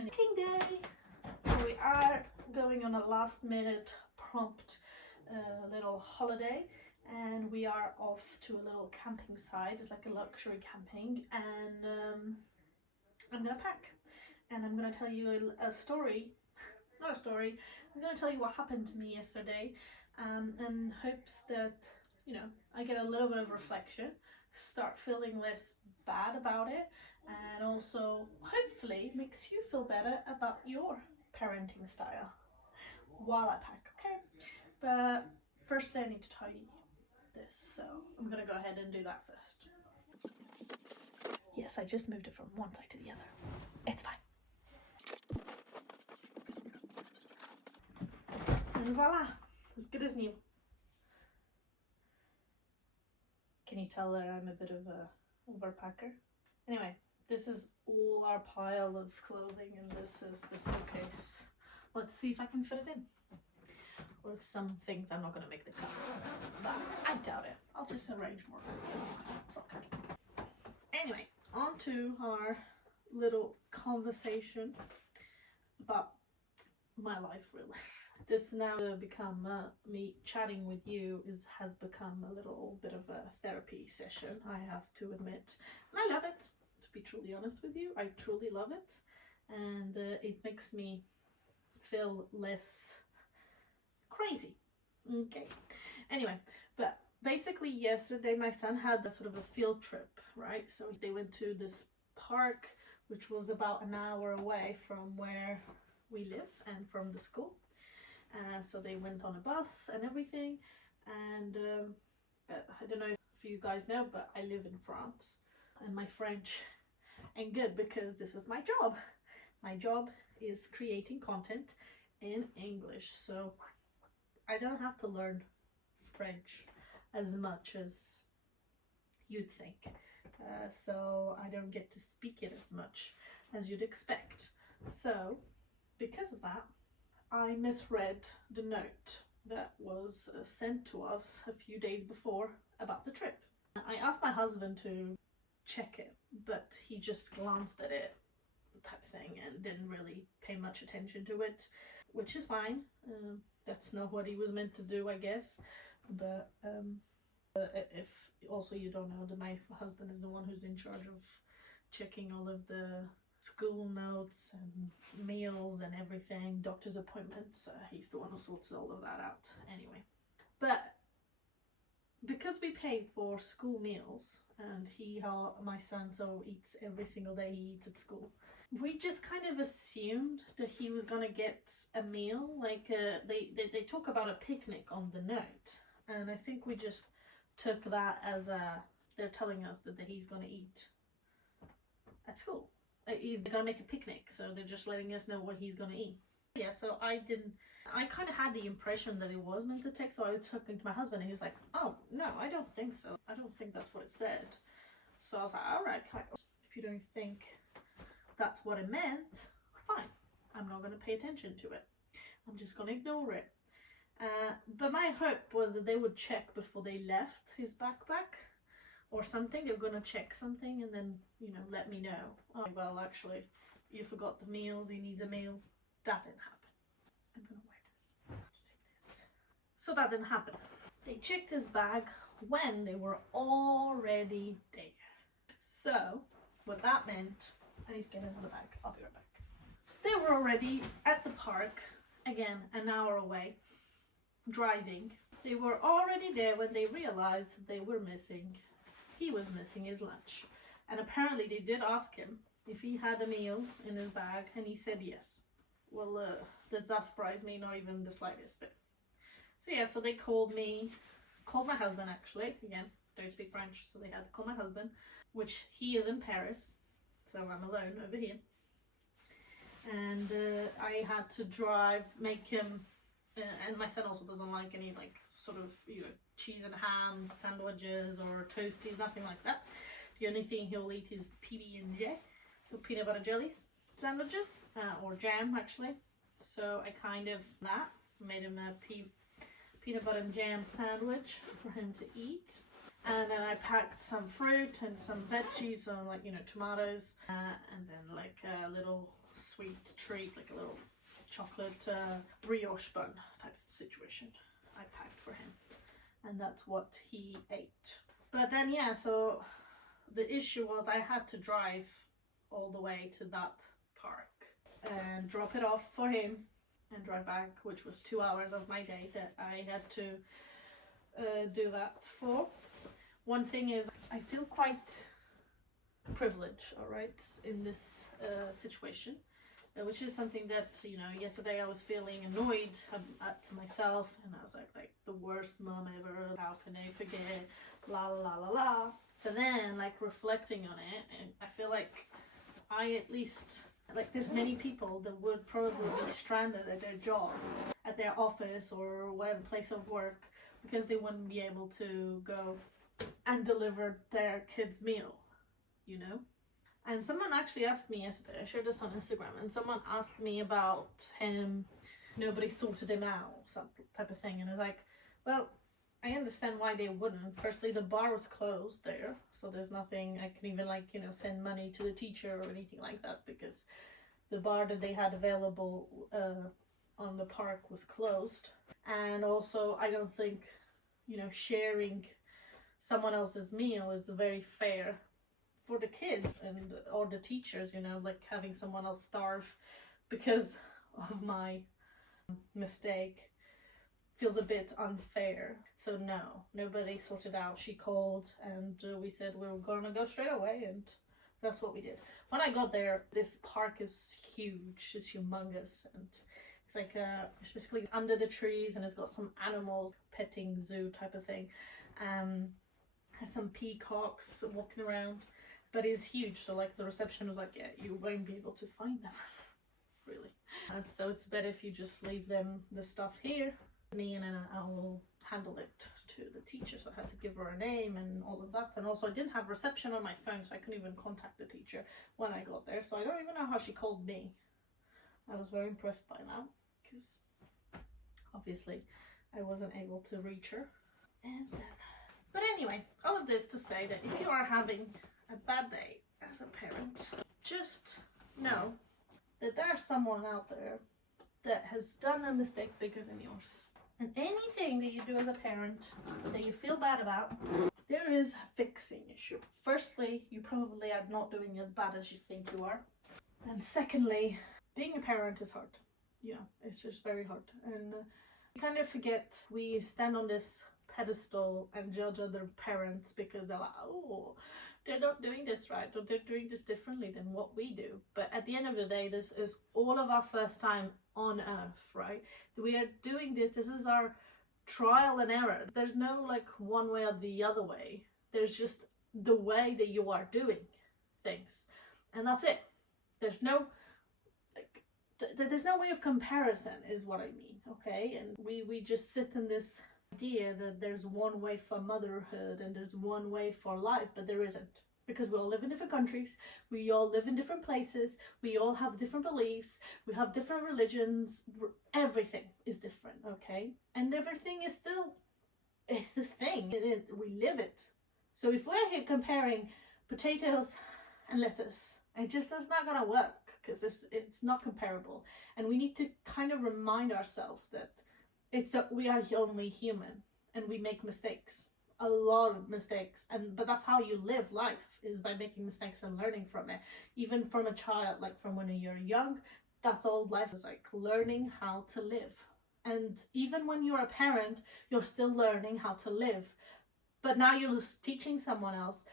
And King Day. We are going on a last minute prompt little holiday, and we are off to a little camping site. It's like a luxury camping, and I'm gonna pack, and I'm gonna tell you a story, not a story, I'm gonna tell you what happened to me yesterday, in hopes that, you know, I get a little bit of reflection, start feeling less bad about it, and also hopefully makes you feel better about your parenting style while I pack, okay? But first I need to tidy this, so I'm gonna go ahead and do that first. Yes, I just moved it from one side to the other. It's fine. And voila, as good as new. Can you tell that I'm a bit of a overpacker? Anyway, this is all our pile of clothing, and this is the suitcase. Let's see if I can fit it in. Or if some things I'm not going to make the cut. But I doubt it. I'll just arrange more. It's okay. Anyway, on to our little conversation about my life, really. This now become me chatting with you has become a little bit of a therapy session, I have to admit. And I love it, to be truly honest with you. I truly love it. And it makes me feel less crazy. Okay. Anyway, but basically yesterday my son had a sort of a field trip, right? So they went to this park, which was about an hour away from where we live and from the school. So they went on a bus and everything. And I don't know if you guys know, but I live in France. And my French ain't good because this is my job. My job is creating content in English. So I don't have to learn French as much as you'd think. So I don't get to speak it as much as you'd expect. So because of that, I misread the note that was sent to us a few days before about the trip. I asked my husband to check it, but he just glanced at it type thing and didn't really pay much attention to it, which is fine. That's not what he was meant to do, I guess. But if also you don't know, that my husband is the one who's in charge of checking all of the school notes and meals and everything, doctor's appointments. He's the one who sorts all of that out anyway. But because we pay for school meals, and my son so eats every single day he eats at school, we just kind of assumed that he was gonna get a meal. Like they talk about a picnic on the note, and I think we just took that as they're telling us that he's gonna eat at school. He's gonna make a picnic, so they're just letting us know what he's gonna eat. Yeah, so I kind of had the impression that it was meant to take, so I was talking to my husband and he was like, oh, no, I don't think so. I don't think that's what it said. So I was like, all right, if you don't think that's what it meant, fine. I'm not going to pay attention to it. I'm just going to ignore it. But my hope was that they would check before they left his backpack or something. They were going to check something and then, you know, let me know. Oh, well, actually, you forgot the meals. He needs a meal. That didn't happen. I'm going to wear this. Just take this. So that didn't happen. They checked his bag when they were already there. So what that meant, I need to get another bag. I'll be right back. So they were already at the park, again, an hour away, driving. They were already there when they realized he was missing his lunch. And apparently they did ask him if he had a meal in his bag, and he said yes. Well, does that surprise me? Not even the slightest bit. So yeah, so they called my husband actually. Again, don't speak French, so they had to call my husband, which he is in Paris, so I'm alone over here. And I had to make him, and my son also doesn't like any like sort of, you know, cheese and ham sandwiches or toasties, nothing like that. The only thing he'll eat is PB&J, so peanut butter jellies sandwiches, or jam actually. So I kind of made him a peanut butter and jam sandwich for him to eat. And then I packed some fruit and some veggies, so like, you know, tomatoes, and then like a little sweet treat, like a little chocolate brioche bun type of situation I packed for him, and that's what he ate. But then yeah, so the issue was I had to drive all the way to that park and drop it off for him and drive back, which was 2 hours of my day that I had to do that for. One thing is, I feel quite privileged, all right, in this situation, which is something that, you know, yesterday I was feeling annoyed at myself, and I was like the worst mom ever, how can I forget, la la la la. But then, like, reflecting on it, and I feel like I at least, like, there's many people that would probably be stranded at their job, at their office or whatever place of work, because they wouldn't be able to go and deliver their kids' meal, you know? And someone actually asked me yesterday, I shared this on Instagram, and someone asked me about him, nobody sorted him out, some type of thing, and I was like, well, I understand why they wouldn't. Firstly, the bar was closed there, so there's nothing I can even, like, you know, send money to the teacher or anything like that, because the bar that they had available on the park was closed. And also, I don't think, you know, sharing someone else's meal is very fair for the kids and or the teachers, you know, like having someone else starve because of my mistake feels a bit unfair. So no, nobody sorted out. She called and we said we were gonna go straight away, and that's what we did. When I got there, this park is huge, it's humongous, and it's like it's basically under the trees, and it's got some animals, petting zoo type of thing. Has some peacocks walking around, but it's huge, so like the reception was like, yeah, you won't be able to find them really. So it's better if you just leave them the stuff here, me, and then I will handle it to the teacher. So I had to give her a name and all of that, and also I didn't have reception on my phone, so I couldn't even contact the teacher when I got there, so I don't even know how she called me. I was very impressed by that, because obviously I wasn't able to reach her. And then, but anyway, all of this to say that if you are having a bad day as a parent, just know that there's someone out there that has done a mistake bigger than yours. And anything that you do as a parent that you feel bad about, there is a fixing issue. Firstly, you probably are not doing as bad as you think you are. And secondly, being a parent is hard. You know, it's just very hard. And you kind of forget, we stand on this pedestal and judge other parents because they're like, oh, they're not doing this right, or they're doing this differently than what we do. But at the end of the day, this is all of our first time on earth, right? We are doing this is our trial and error. There's no like one way or the other way. There's just the way that you are doing things, and that's it. There's no like there's no way of comparison is what I mean, okay? And we just sit in this idea that there's one way for motherhood and there's one way for life, but there isn't, because we all live in different countries, we all live in different places, we all have different beliefs, we have different religions, everything is different, okay? And everything is still, it's this thing, we live it. So if we're here comparing potatoes and lettuce, it just is not gonna work, because it's not comparable. And we need to kind of remind ourselves that we are only human, and we make mistakes, a lot of mistakes, but that's how you live life, is by making mistakes and learning from it. Even from a child, like from when you're young, that's all life is like, learning how to live. And even when you're a parent, you're still learning how to live, but now you're teaching someone else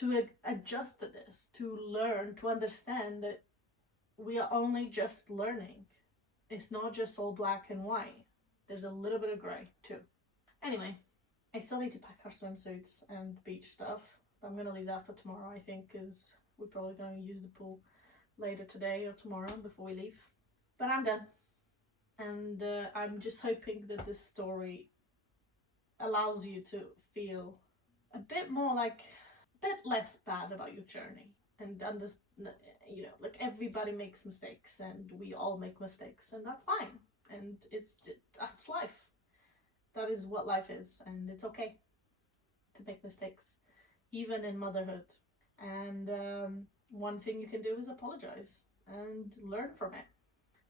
to adjust to this, to learn, to understand that we are only just learning. It's not just all black and white. There's a little bit of grey too. Anyway, I still need to pack our swimsuits and beach stuff. I'm going to leave that for tomorrow, I think, because we're probably going to use the pool later today or tomorrow before we leave. But I'm done. And I'm just hoping that this story allows you to feel a bit more like, a bit less bad about your journey. And you know, like, everybody makes mistakes and we all make mistakes, and that's fine. And that's life. That is what life is, and it's okay to make mistakes, even in motherhood. And one thing you can do is apologize. and learn from it,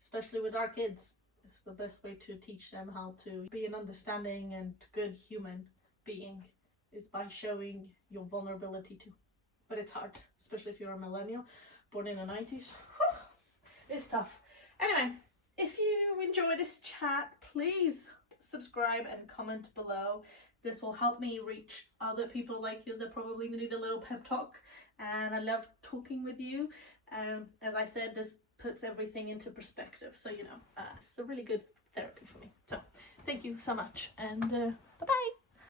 especially with our kids. It's the best way to teach them how to be an understanding and good human being is by showing your vulnerability too. But it's hard, especially if you're a millennial born in the 90s. It's tough. Anyway, if you enjoy this chat, please subscribe and comment below. This will help me reach other people like you that probably need a little pep talk. And I love talking with you. As I said, this puts everything into perspective. So, you know, it's a really good therapy for me. So, thank you so much. And bye-bye.